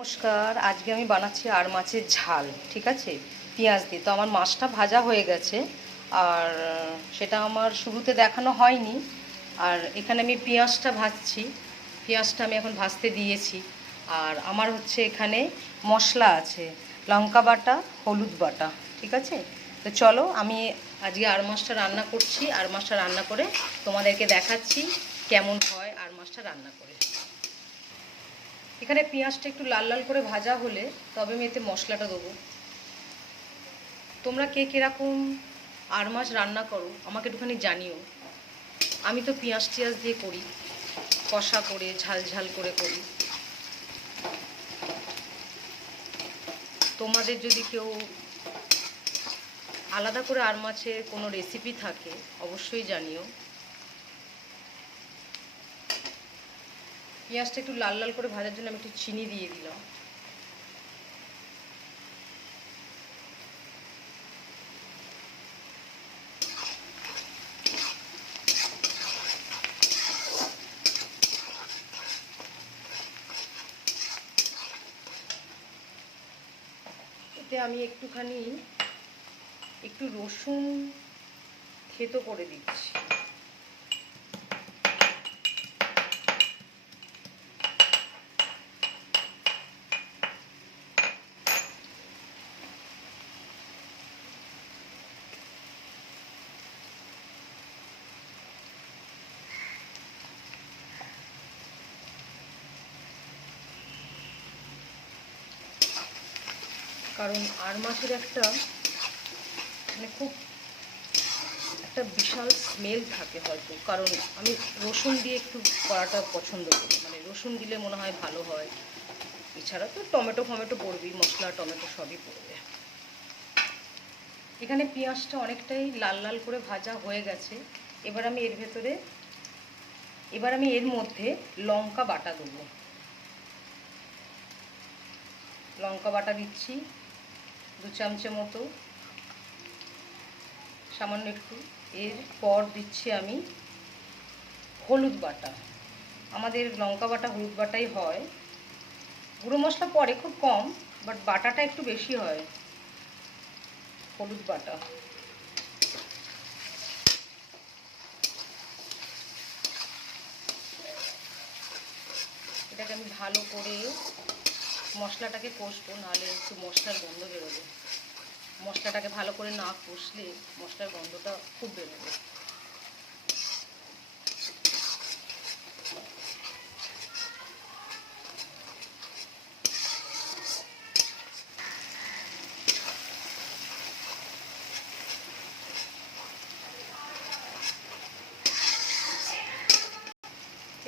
নমস্কার, আজকে আমি বানাচ্ছি আর মাছের ঝাল। ঠিক আছে, পেঁয়াজ দিয়ে। তো আমার মাছটা ভাজা হয়ে গেছে, আর সেটা আমার শুরুতে দেখানো হয়নি। আর এখানে আমি পেঁয়াজটা ভাজছি, পেঁয়াজটা আমি এখন ভাজতে দিয়েছি। আর আমার হচ্ছে এখানে মশলা আছে, লঙ্কা বাটা, হলুদ বাটা। ঠিক আছে, তো চলো আমি আজকে আর মাছটা রান্না করছি। আর মাছটা রান্না করে তোমাদেরকে দেখাচ্ছি কেমন হয় আর মাছটা রান্না করে। এখানে পেঁয়াজটা একটু লাল লাল করে ভাজা হলে তবে আমি এতে মশলাটা দেবো। তোমরা কে কীরকম আর মাছ রান্না করো আমাকে একটুখানি জানিও। আমি তো পেঁয়াজ টিয়াজ দিয়ে করি, কষা করে ঝাল ঝাল করে করি। তোমাদের যদি কেউ আলাদা করে আর মাছের কোনো রেসিপি থাকে অবশ্যই জানিও। পেঁয়াজটা একটু লাল লাল করে ভাজার জন্য আমি একটু চিনি দিয়ে দিলাম। এতে আমি একটু রসুন থেতো করে দিচ্ছি। কারণ আর মাছের খুব একটা বিশাল স্মেল থাকে হয়তো, কারণ আমি রসুন দিয়ে একটু করাটা পছন্দ করি, রসুন দিলে মনে হয় ভালো হয়। এছাড়া তো টমেটো ফমেটো পড়বেই, মশলা টমেটো সবই পড়বে। এখানে পেঁয়াজটা অনেকটাই লাল লাল করে ভাজা হয়ে গেছে। এবার আমি এর মধ্যে লঙ্কা বাটা দেবো। লঙ্কা বাটা দিচ্ছি 2 চামচে মতো, সামান্য একটু। এরপর দিচ্ছি আমি হলুদ বাটা। আমাদের লঙ্কা বাটা হলুদ বাটাই হয়, গুঁড়ো মশলা পরে খুব কম, বাট বাটাটা একটু বেশি হয়। হলুদ বাটা এটাকে আমি ভালো করে মশলাটাকে কষবো, নাহলে একটু মশলার গন্ধ বেরোবে। মশলাটাকে ভালো করে না কষলে মশলার গন্ধটা খুব বেরোবে।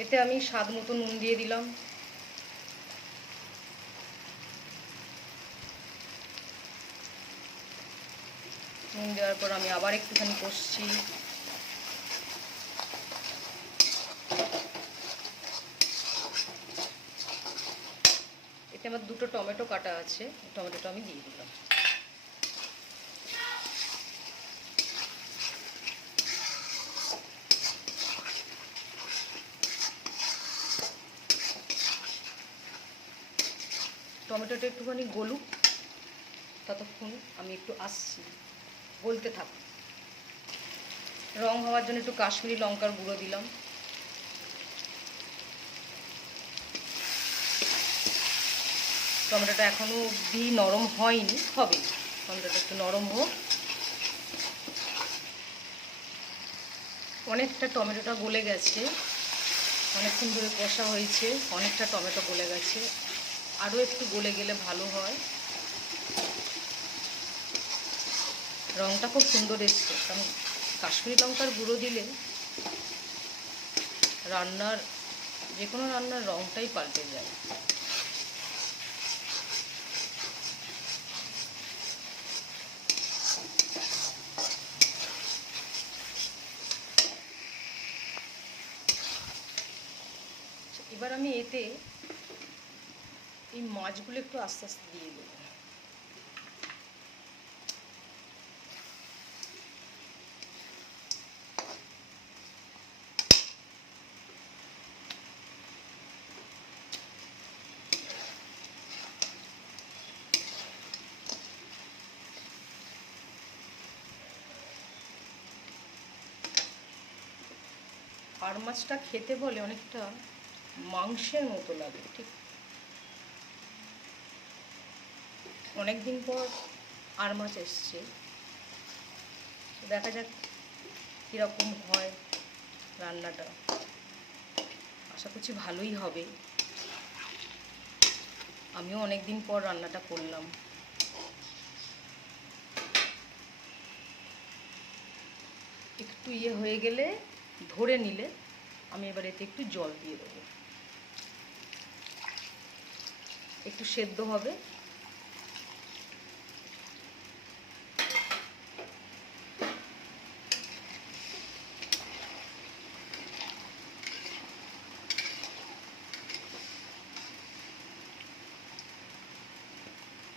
এতে আমি স্বাদ মতো নুন দিয়ে দিলাম। নুন দেওয়ার পর আমি আবার একটুখানি কষছি। এতে আমার 2টো টমেটো কাটা আছে, টমেটোটা আমি দিয়ে দিলাম। টমেটোটা একটুখানি গলুক, ততক্ষণ আমি একটু আসছি, গলতে থাক। রং হওয়ার জন্য একটু কাশ্মীরি লঙ্কার গুঁড়ো দিলাম। টমেটোটা এখনও অবধি নরম হয়নি, হবে। টমেটোটা একটু নরম হোক। অনেকটা টমেটোটা গলে গেছে, অনেকক্ষণ ধরে কষা হয়েছে, অনেকটা টমেটো গলে গেছে। আরও একটু গলে গেলে ভালো হয়। রঙটা খুব সুন্দর এসছে, কারণ কাশ্মীরি লঙ্কার গুঁড়ো দিলে যে কোনো রান্নার রঙটাই পাল্টে যায়। এবার আমি এতে এই মাছগুলো একটু আস্তে আস্তে দিয়ে দেবো। আর মাছটা খেতে বলে অনেকটা মাংসের মতো লাগে, ঠিক অনেক দিন পর আর মাছ এসছে, দেখা যাক কীরকম হয় রান্নাটা। আশা করছি ভালোই হবে। আমিও অনেক দিন পর রান্নাটা করলাম। একটু হয়ে গেলে, ধরে নিলে আমি এবার এতে একটু জল দিয়ে দেবো, একটু সেদ্ধ হবে।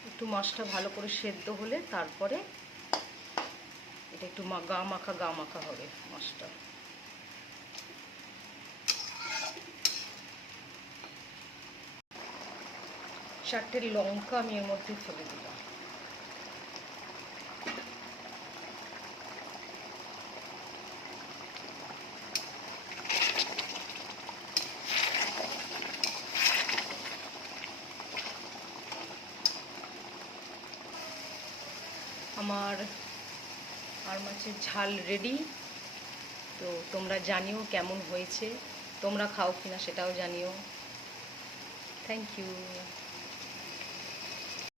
একটু মাছটা ভালো করে সেদ্ধ হলে তারপরে এটা একটু গা মাখা হবে মাছটা। 4টে লঙ্কা আমি এর মধ্যে ফেলে দিলাম। আমার আর মাছের ঝাল রেডি। তো তোমরা জানিও কেমন হয়েছে, তোমরা খাও কিনা সেটাও জানিও। Thank you.